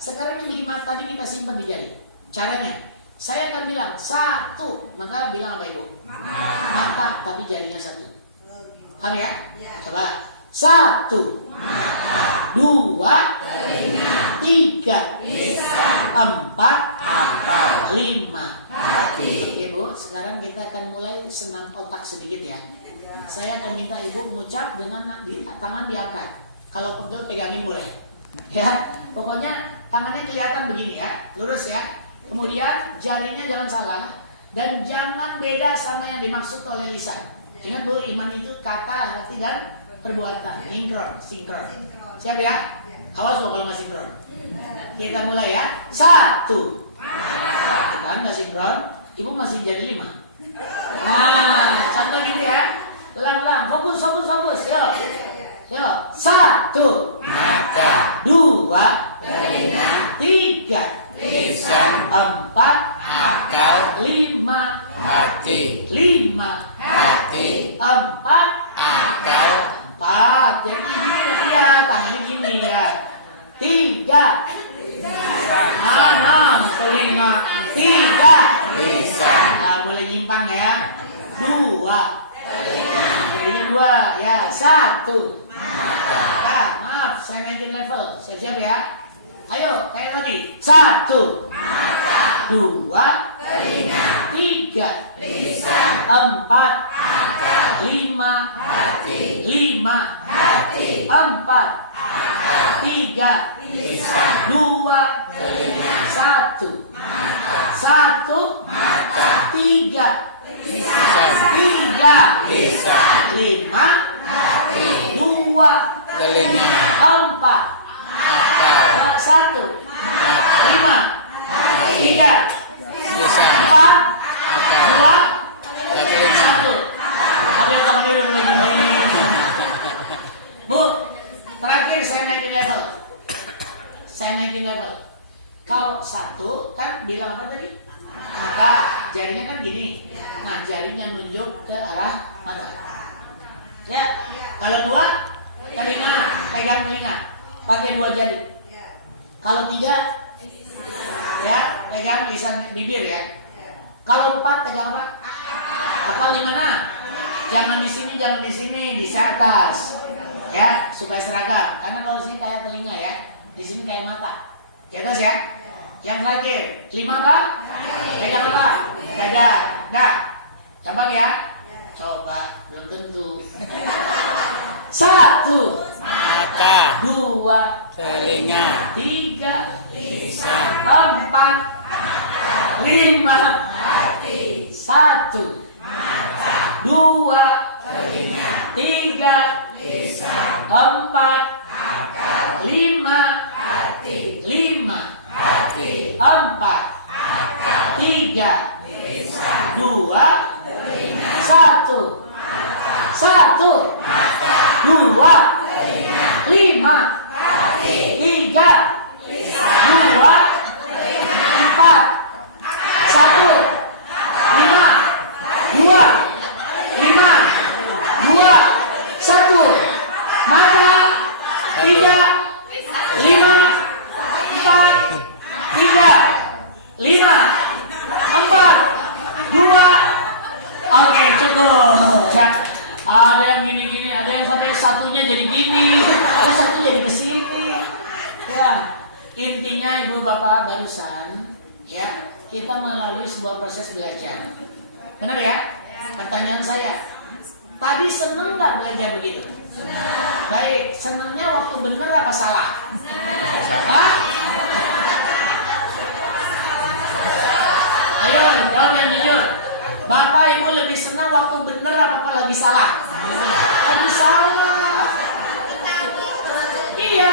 Sekarang kelima tadi kita simpan di jari. Caranya, saya akan bilang 1, maka bilang apa ibu? Mata, tapi jarinya 1. Paham ya? Coba 1, 2, 3, 4, 5. Oke Bu, sekarang kita akan mulai senam otak sedikit ya. Saya akan minta ibu mengucap dengan tangan diangkat. Kalau untuk pegangin boleh. Ya, pokoknya tangannya kelihatan begini ya, lurus ya. Kemudian jarinya jangan salah dan jangan beda sama yang dimaksud oleh lisan. Ingat Bu, iman itu kata, hati dan perbuatan. Sinkron. Siap ya? Awas Bu kalau nggak sinkron. Kita mulai ya. 1. Kita nggak sinkron. Ibu masih jadi 5. Nah, contoh gitu ya. Pelan-pelan. Fokus. Yuk. 1. Mata. 2. Telinga. 3. Lisan. 4. Akal. 5. Hati. 5. Hati. 4. Akal. 4. Yang ini ya, tangan gini ya. 3. 6. Telinga. 3. Lisan. Nah, mulai nyimpang ya. 2. Telinga. Yang kedua ya. 1. Mata. Nah, maaf, saya naikin level. Siap-siap ya. Ayo, kayak tadi. 1. 2. Telinga. 3. Lisan. 4. Akal. 5. Hati. 5. Hati. 4. Akal. 3. Lisan. 2. Telinga. 1. Mata. 1. Mata. 3. Lisan. 3. Lisan. 5. Hati. 2. Telinga. 4. Akal. 1. Mata. 5. 3. Lisan. 4. Akal. 2. Telinga. 1. Bu, terakhir saya naikin level. Kalau 1 kan bilang apa tadi? Mata, jarinya kan gini. Nah, jarinya nunjuk ke arah mata. Ya. Kalau 2, telinga, pegang telinga. Pakai 2 jari. Kalau 3, ya, pegang lisan bibir ya. Kalau 4, pegang apa? Apa di mana? Jangan di sini, di atas. Ya, supaya seragam. Karena kalau sini kayak telinga ya, di sini kayak mata. Di atas ya. Yang terakhir, 5 apa? Pegang apa? Dada. Dah. Coba ya. Coba, belum tentu. 1. Mata. 2. Telinga. 3. Lisan. 4. 5. 1. 2. Telinga. 3. Lisan. 4. Akal. 5. Hati. 5. Hati. 4. Akal. 3. Lisan. 2. Telinga. 1. 1. 2. Telinga. 5. Hati. 3. 2. 4. 1. 5. 2. 5. 2. 1. Mata. 3. 5. 4. 3. 5. 4. 2. Oke, cukup. Ya. Ada yang gini-gini, ada yang sampai satunya jadi gini, ada satu jadi ke sini. Ya, intinya ibu bapak barusan, ya, kita melalui sebuah proses belajar. Benar ya? Pertanyaan saya, tadi seneng nggak belajar begitu? Baik, senengnya waktu benar apa salah? Hah? Ayo, jawab yang jujur. Bapak ibu lebih senang waktu benar apa lagi salah? Lagi salah. Iya,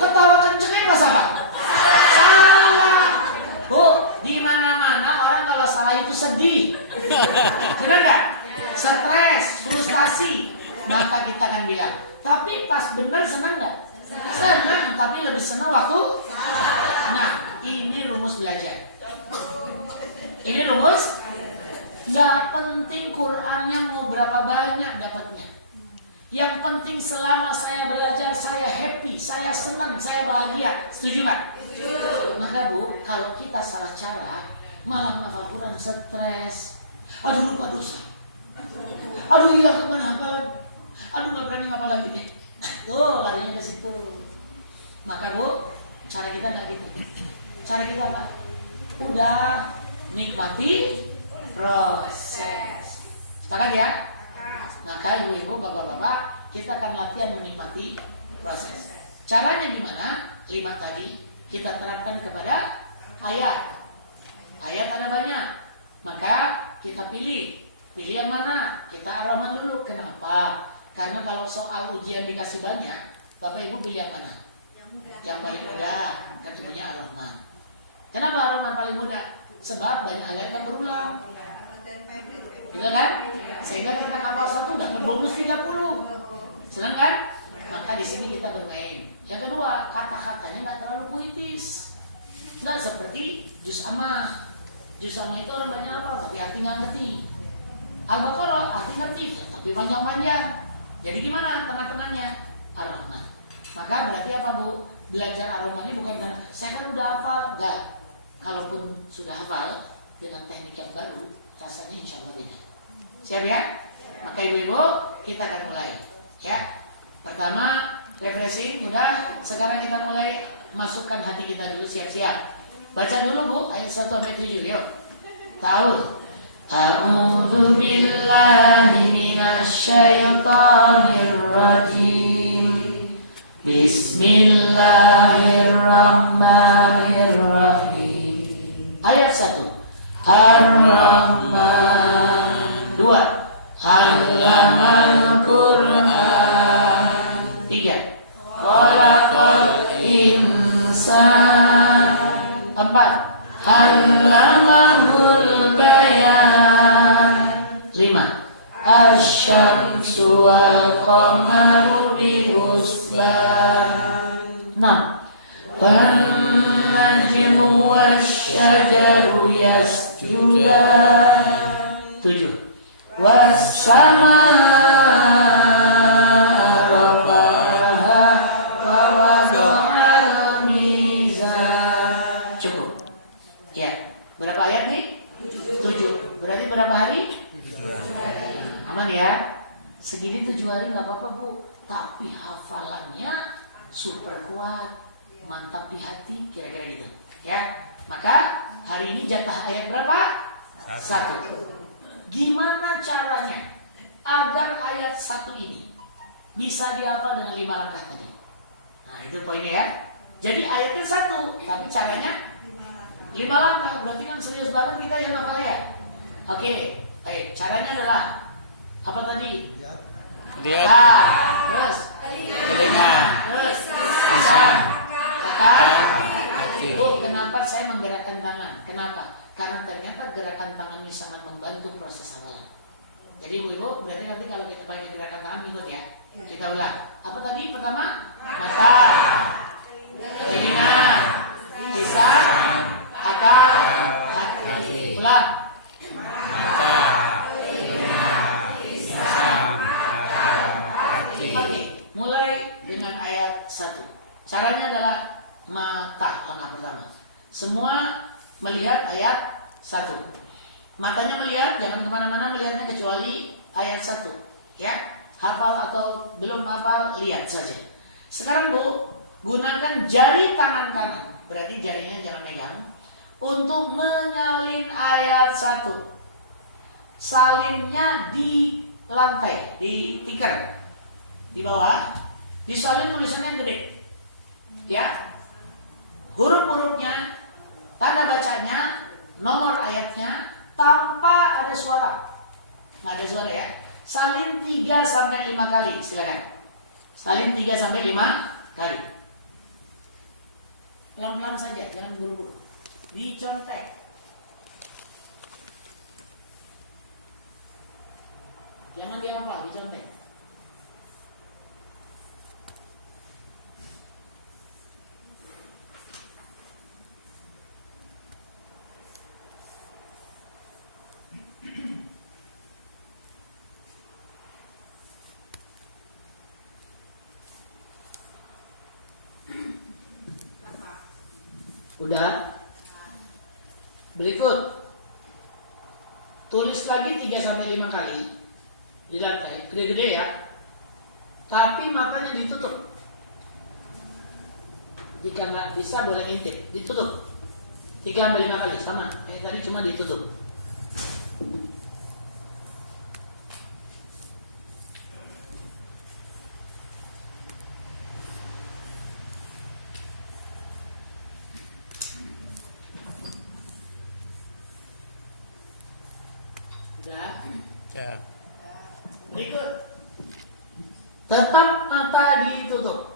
ketawa kencengnya nggak salah. Salah. Bu, di mana-mana orang kalau salah itu sedih. Benar nggak? Stres, frustasi. Maka kita akan bilang. Tapi pas benar senang nggak? Senang. tadi kita terapkan kepada ayat. Ayat ada banyak, maka kita pilih yang mana? Kita Ar-Rahman dulu. Kenapa? Karena kalau soal ujian dikasih banyak, Bapak Ibu pilih yang mana? Yang paling mudah, katanya Ar-Rahman. Kenapa Ar-Rahman paling mudah? Sebab banyak ayat yang berulang. Betul kan? Sehingga kita hafal satu dan bonus 30. Senang kan? Maka di sini kita bermain. Yang kedua, kata-katanya nggak terlalu puitis. Nggak seperti juz amma. Juz amma itu orang tanya apa? Tapi arti nggak ngerti. Al-Baqarah arti ngerti, tapi panjang-panjang. Jadi gimana tengah-tengahnya? Ar-Rahman. Maka berarti apa Bu? Belajar Ar-Rahman ini bukan saya kan udah hafal. Enggak. Kalaupun sudah hafal dengan teknik yang baru, rasanya insya Allah tidak. Siap ya? Maka ibu-ibu, kita akan mulai. Ya. Pertama, refreshing. Udah, sekarang kita mulai masukkan hati kita dulu, siap-siap. Baca dulu Bu, ayat 1 sampai 7. Yuk. Tahu. A'udzu billahi minasy syaithanir rajim. Bismillahirrahmanirrahim. Ayat 1. Ar-Rahman. 2. Allamal Qur'an. 3. Khalaqal insan. 4. Allamahul bayan. 5. Asy-syamsu wal qamaru bihusban. 6. Wan-najmu wasy-syajaru yasjudan. 7. Was-samaa'a rafa'aha wa wada'al mizan. Cukup. Ya, berapa ayat nih? 7. Berarti berapa hari? 7 hari. Aman ya? Segini 7 hari gak apa-apa Bu. Tapi hafalannya super kuat. Mantap di hati, kira-kira gitu. Ya, maka hari ini jatah ayat berapa? 1. Gimana caranya agar ayat 1 ini bisa dihafal dengan 5 langkah tadi? Nah, itu poinnya ya. Jadi ayatnya 1, tapi caranya 5 langkah. Berarti kan serius banget kita yang hafal ya. Oke, baik. Caranya adalah apa tadi? Lihat, Terus telinga, terus lisan, hati. Bu, kenapa saya menggerakkan tangan? Kenapa? Karena ternyata gerakan tangan ini sangat membantu proses hafalan. Jadi ibu-ibu, berarti nanti kalau kita pakai gerakan tangan ikut ya. Kita ulang. Apa tadi? Pertama, mata, telinga, lisan, akal, hati. Ulang. mata, telinga, lisan, akal, hati. Oke, mulai dengan ayat 1. Caranya adalah mata, langkah pertama. Semua melihat ayat 1. Matanya melihat, jangan kemana-mana melihatnya kecuali ayat 1. Ya, hafal atau belum hafal, lihat saja. Sekarang Bu, gunakan jari tangan kanan, berarti jarinya jangan megang, untuk menyalin ayat 1. Salinnya di lantai, di tikar, di bawah, disalin tulisannya yang gede. Ya, huruf-hurufnya, tanda bacanya, nomor ayatnya, tanpa ada suara. Nggak ada suara ya. Salin 3 sampai 5 kali, silakan. Salin 3 sampai 5 kali. Pelan-pelan saja, jangan buru-buru. Dicontek. Jangan dihafal, dicontek. Udah? Berikut. Tulis lagi 3 sampai 5 kali di lantai, gede-gede ya. Tapi matanya ditutup. Jika nggak bisa boleh ngintip, ditutup. 3 sampai 5 kali sama. Kayak tadi cuma ditutup. Tetap mata ditutup.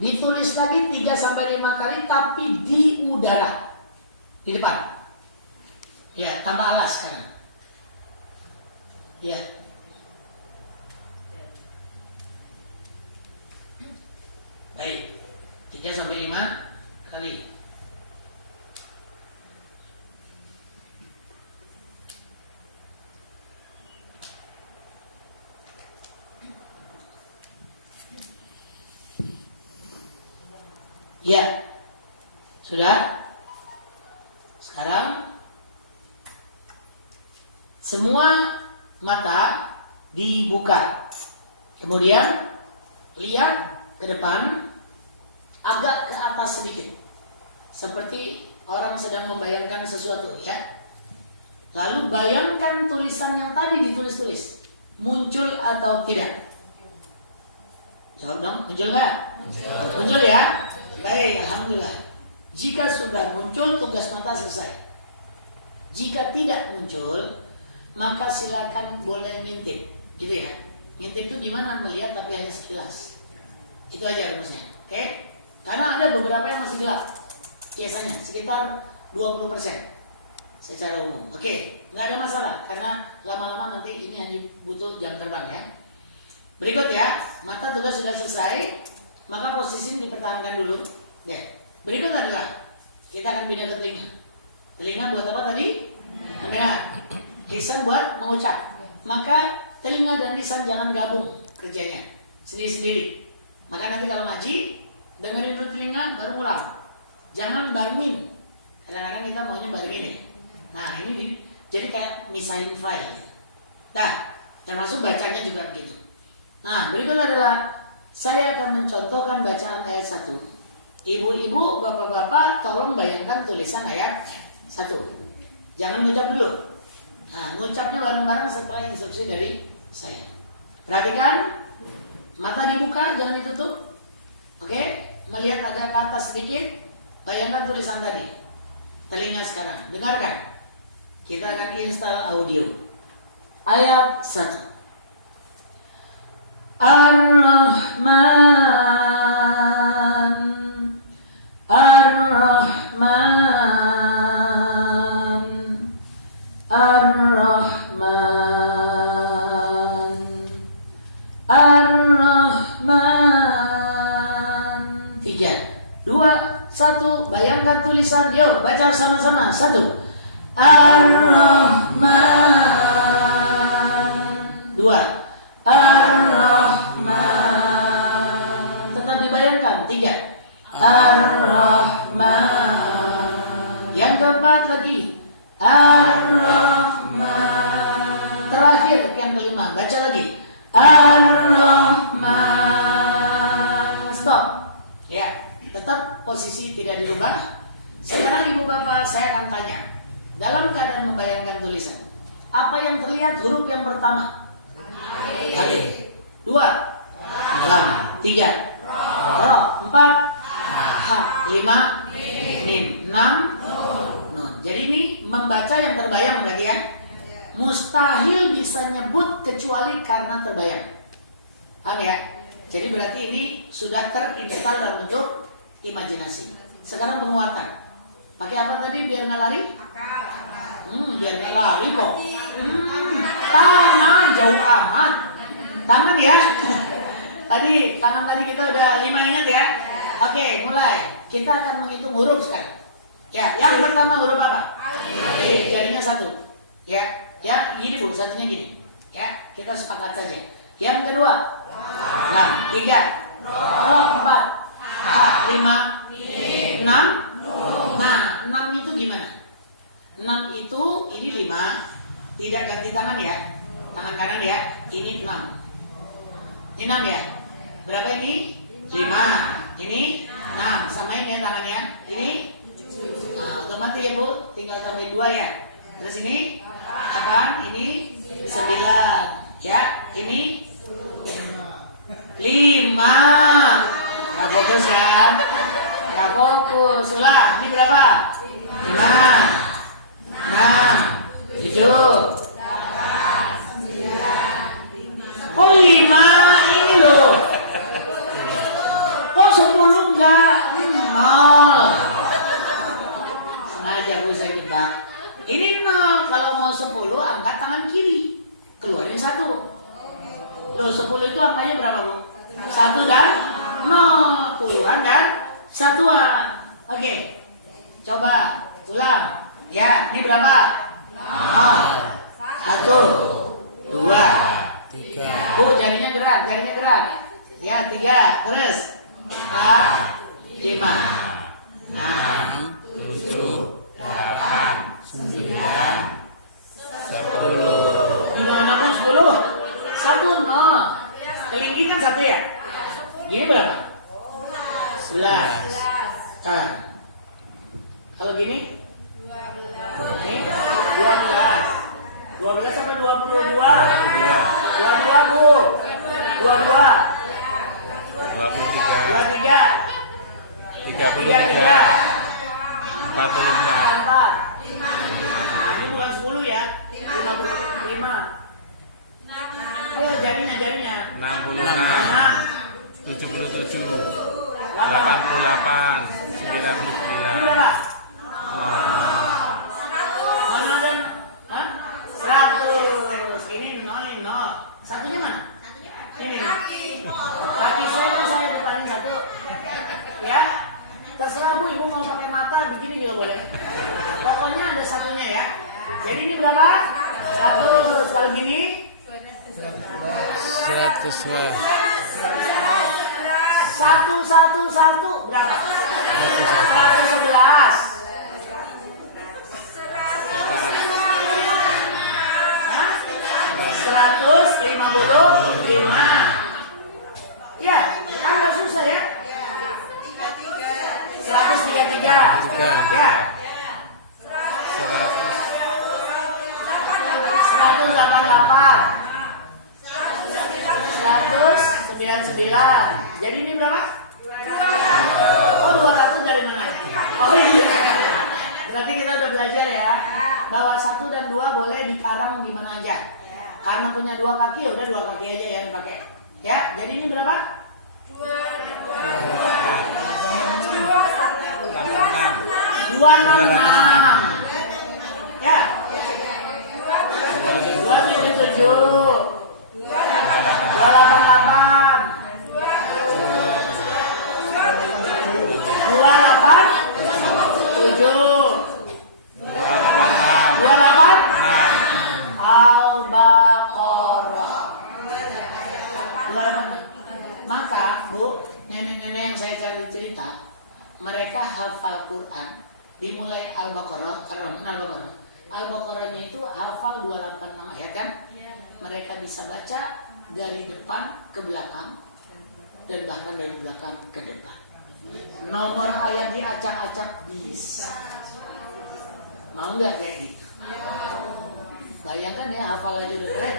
Ditulis lagi 3-5 kali tapi di udara. Di depan. Ya, tambah alas sekarang. Ya. Baik. 3-5 kali. Ya. Sudah? Sekarang semua mata dibuka. Kemudian lihat ke depan agak ke atas sedikit. Seperti orang sedang membayangkan sesuatu, ya. Lalu bayangkan tulisan yang tadi ditulis-tulis. Muncul atau tidak? Jawab dong, muncul nggak? Muncul ya? Baik, alhamdulillah. Jika sudah muncul, tugas mata selesai. Jika tidak muncul, maka silakan boleh ngintip, gitu ya. Ngintip itu gimana? Melihat tapi hanya sekilas. Itu aja harusnya. Oke? Karena ada beberapa yang masih gelap. Biasanya sekitar 20% secara umum. Oke, nggak ada masalah karena lama-lama nanti ini hanya butuh jam terbang ya. Berikut ya, mata tugas sudah selesai, maka posisi dipertahankan dulu. Oke. Berikut adalah kita akan pindah ke telinga. Telinga buat apa tadi? Mendengar. Lisan buat mengucap. Maka telinga dan lisan jangan gabung kerjanya sendiri-sendiri. Maka nanti kalau ngaji, dengerin dulu telinga baru ngulang. Jangan barengin. Kadang-kadang kita maunya barengin ya. Nah ini jadi kayak misahin file. Nah, termasuk bacanya juga begitu. Nah, berikut adalah saya akan mencontohkan bacaan ayat 1. Ibu-ibu, bapak-bapak, tolong bayangkan tulisan ayat 1. Jangan ngucap dulu. Nah, ngucapnya bareng-bareng setelah instruksi dari saya. Perhatikan, mata dibuka, jangan ditutup. Oke, melihat agak ke atas sedikit. Bayangkan tulisan tadi. Telinga sekarang, dengarkan. Kita akan install audio. Ayat 1. Ar-Rahman, Ar-Rahman, Ar-Rahman, Ar-Rahman. 3, 2, 1. Bayangkan tulisan. Yuk, baca sama-sama. 1. Ar-Rahman. 2. Ar-Rahman. Tetap dibayangkan. 3. Ar-Rahman. Yang keempat lagi. Ar-Rahman. Terakhir yang kelima. Baca lagi. Ar-Rahman. Stop. Ya, tetap posisi tidak diubah. Sekarang ibu bapak saya akan tanya. Dalam keadaan membayangkan tulisan, apa yang terlihat huruf yang pertama? Alif. 2. Lam. 3. Ro. 4. Ha. 5. Mim. 6. Nun. Jadi ini membaca yang terbayang berarti ya. Mustahil bisa nyebut kecuali karena terbayang. Paham ya? Jadi berarti ini sudah terinstal dalam bentuk imajinasi. Sekarang penguatan. Pakai apa tadi biar nggak lari? Biar nggak lari kok. Tangan jauh amat. Tangan ya. Tangan tadi kita udah 5 ingat ya. Oke, mulai. Kita akan menghitung huruf sekarang. Ya, yang pertama huruf apa? Alif. Jadinya 1. Ya, gini Bu, satunya gini. Ya, kita sepakat saja. Yang kedua. Nah, 3. Ro. 4. Ha. 5. 6. Nah, 6 itu gimana? 6 itu, ini 5. Tidak ganti tangan ya. Tangan kanan ya. Ini 6. Ini 6 ya. Berapa ini? 5. Ini 6. Samain ya tangannya. Ini nah, otomatis ya Bu. Tinggal tambahin 2 ya. Terus ini 8. Ini 9. Ya. Ini 5. Gak fokus ya. Gak fokus. Ulang. Ini berapa? 5. 6, 7, 8, 9, 5. Oh 5 ini loh. Kalau gini? Ini 12. 12 sama 22? 22 Bu. 22. 23. 33. 45. 44. Ini bukan 10 ya? 55. Ayo jadinya. 66. 77. 88. 99. Berapa? Mana ada? Hah? 100. Ini 0. Satunya mana? Ini. Kaki saya depanin 1. Ya. Terserah Bu, Ibu mau pakai mata begini juga boleh. Pokoknya ada satunya ya. Jadi ini berapa? 100. Kalau gini 100 lah. 111 berapa? 111. Hah? 155. Ya, kan nggak susah ya. 133. Ya. 188. 199. Jadi ini berapa? Oh, 200 dari mana? Oh, iya. Berarti kita udah belajar ya bahwa 1 dan 2 boleh dikarang di mana aja. Karena punya 2 kaki, udah 2 kaki aja yang pakai. Ya, jadi ini berapa? 266. Ya. 277. 288. 287. 28. Al-Baqarah. 28. Maka Bu, nenek-nenek yang saya cari cerita, mereka hafal Quran dimulai Al-Baqarah, Al-Baqarah. Al-Baqarahnya itu hafal 286 ayat kan? Mereka bisa baca dari depan ke belakang dan bahkan dari belakang ke depan. Nomor ayat diacak-acak bisa. Mau nggak kayak gitu? Bayangkan ya, hafal aja udah keren.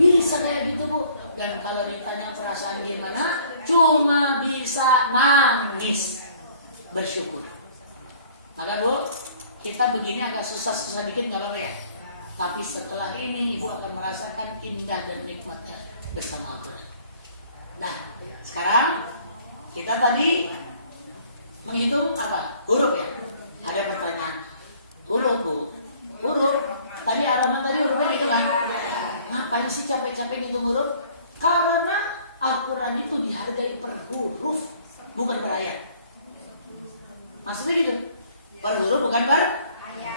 Bisa kayak gitu Bu. Dan kalau ditanya perasaan gimana, cuma bisa nangis bersyukur. Maka Bu, kita begini agak susah-susah dikit nggak apa-apa ya. Tapi setelah ini Ibu akan merasakan indah dan nikmatnya bersama Al-Quran. Nah, sekarang kita tadi menghitung apa? Huruf ya. Ada pertanyaan. Huruf Bu. Huruf. Tadi Ar-Rahman tadi hurufnya itu kan? Ngapain sih capek-capek ngitung huruf? Karena Al-Quran itu dihargai per huruf, bukan per ayat. Maksudnya gitu. Per huruf bukan per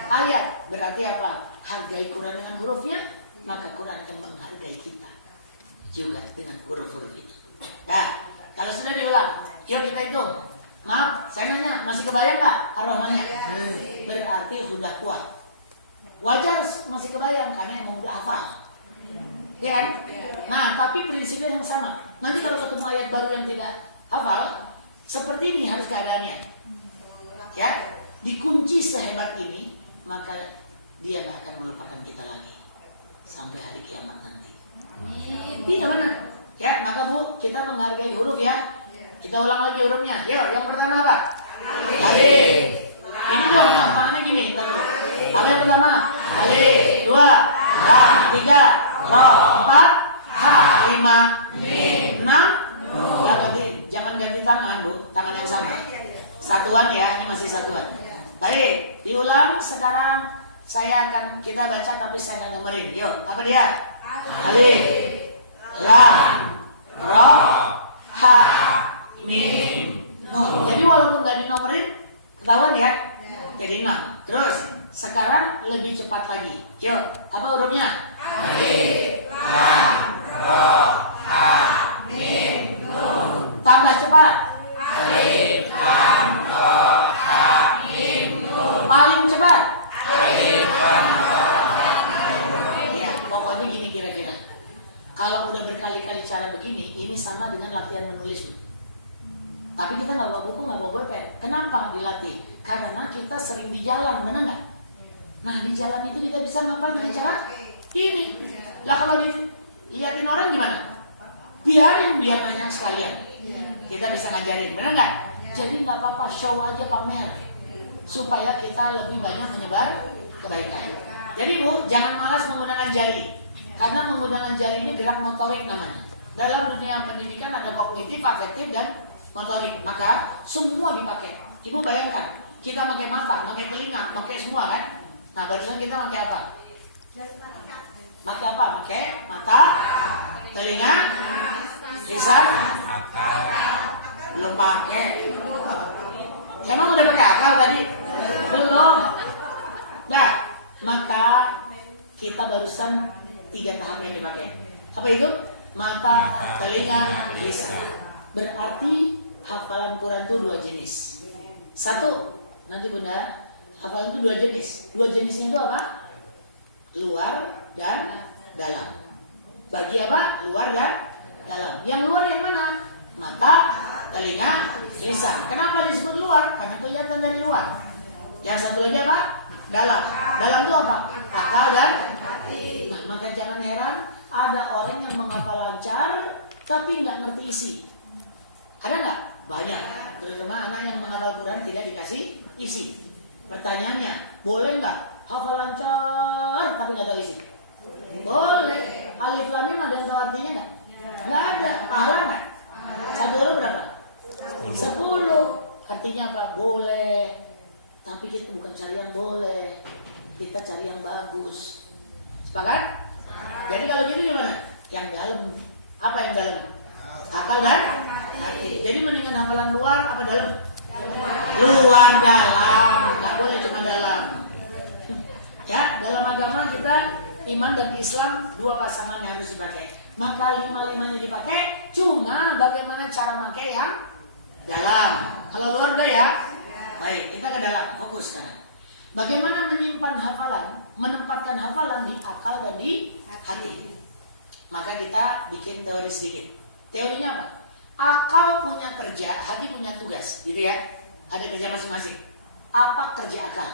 ayat. Berarti apa? Hargai Quran dengan hurufnya, maka Quran akan menghargai kita juga dengan huruf-huruf itu. Nah, kalau sudah diulang, yuk kita hitung. Maaf, saya nanya, masih kebayang nggak Ar-Rahmannya? Berarti sudah kuat. Wajar masih kebayang karena emang udah hafal. Ya. Nah, tapi prinsipnya yang sama. Nanti kalau ketemu ayat baru yang tidak hafal, seperti ini harus keadaannya. Ya, dikunci sehebat ini, maka dia tak akan melupakan kita lagi sampai hari kiamat nanti. Tidak benar. Ya, maka Bu, kita menghargai huruf ya. Kita ulang lagi hurufnya. Yuk, yang pertama apa? Alif. Ini dong, tangannya gini. Apa yang pertama? Alif. 2, A, 3, Ro, 4, H, 5, 6. Jangan ganti tangan Bu, tangan yang sama. Satuan ya, ini masih satuan. Baik, diulang sekarang. Kita baca tapi saya akan dengerin. Yuk, apa dia? Alif, Lam, Ra, Ha, Mim, Nun. Jadi walaupun nggak dinomerin, ketahuan ya? Jadi 6. Terus, sekarang lebih cepat lagi. Yuk, apa hurufnya? Alif, Lam, Ra, Ha, Mim, Nun. Tambah cepat. Alif, Lam, Ra, Ha, Mim, Nun. Paling cepat. Alif, Lam, Ra, Ha, Ya, pokoknya gini kira-kira. Kalau udah berkali-kali cara begini, ini sama dengan latihan menulis. Tapi kita nggak bawa buku, nggak bawa pulpen. Kenapa dilatih? Karena kita sering supaya kita lebih banyak menyebar kebaikan. Jadi Bu, jangan malas menggunakan jari, karena menggunakan jari ini gerak motorik namanya. Dalam dunia pendidikan ada kognitif, afektif, dan motorik. Maka semua dipakai. Ibu bayangkan, kita pakai mata, pakai telinga, pakai semua kan? Nah barusan kita pakai apa? Pakai apa? Pakai mata, telinga, lisan, belum pakai. Emang udah pakai akal tadi? Belum. Nah, maka kita barusan 3 tahap yang dipakai. Apa itu? Mata, telinga, lisan. Berarti hafalan Quran itu 2 jenis. 1, nanti Bunda, hafalan itu 2 jenis. 2 jenisnya itu apa? Luar dan dalam. Bagi apa? Luar dan dalam. Yang luar yang mana? Mata, telinga, lisan. Kenapa disebut luar? Karena kelihatan dari luar. Yang satu lagi apa? Dalam. Dalam itu apa? Akal dan hati. Nah, maka jangan heran ada orang yang menghafal lancar tapi nggak ngerti isi. Ada nggak? Banyak. Terutama anak yang menghafal Quran tidak dikasih isi. Pertanyaannya, boleh nggak hafal lancar tapi nggak tahu isi? Boleh. Alif lam mim ada yang tahu artinya nggak? Nggak ada. Pahala nggak? 1 huruf berapa? 10. Artinya apa? Boleh. Tapi kita bukan cari yang boleh, kita cari yang bagus. Sepakat? Jadi kalau gitu gimana? Yang dalam. Apa yang dalam? Akal dan hati. Jadi mendingan hafalan luar apa dalam? Luar dalam. Nggak boleh cuma dalam. Ya, dalam agama kita iman dan Islam 2 pasangan yang harus dipakai. Maka 5-5-nya dipakai. Cuma bagaimana cara pakai yang dalam. Kalau luar udah ya. Baik, kita ke dalam, fokus kan. Bagaimana menyimpan hafalan, menempatkan hafalan di akal dan di hati. Maka kita bikin teori sedikit. Teorinya apa? Akal punya kerja, hati punya tugas, gitu ya. Ada kerja masing-masing. Apa kerja akal?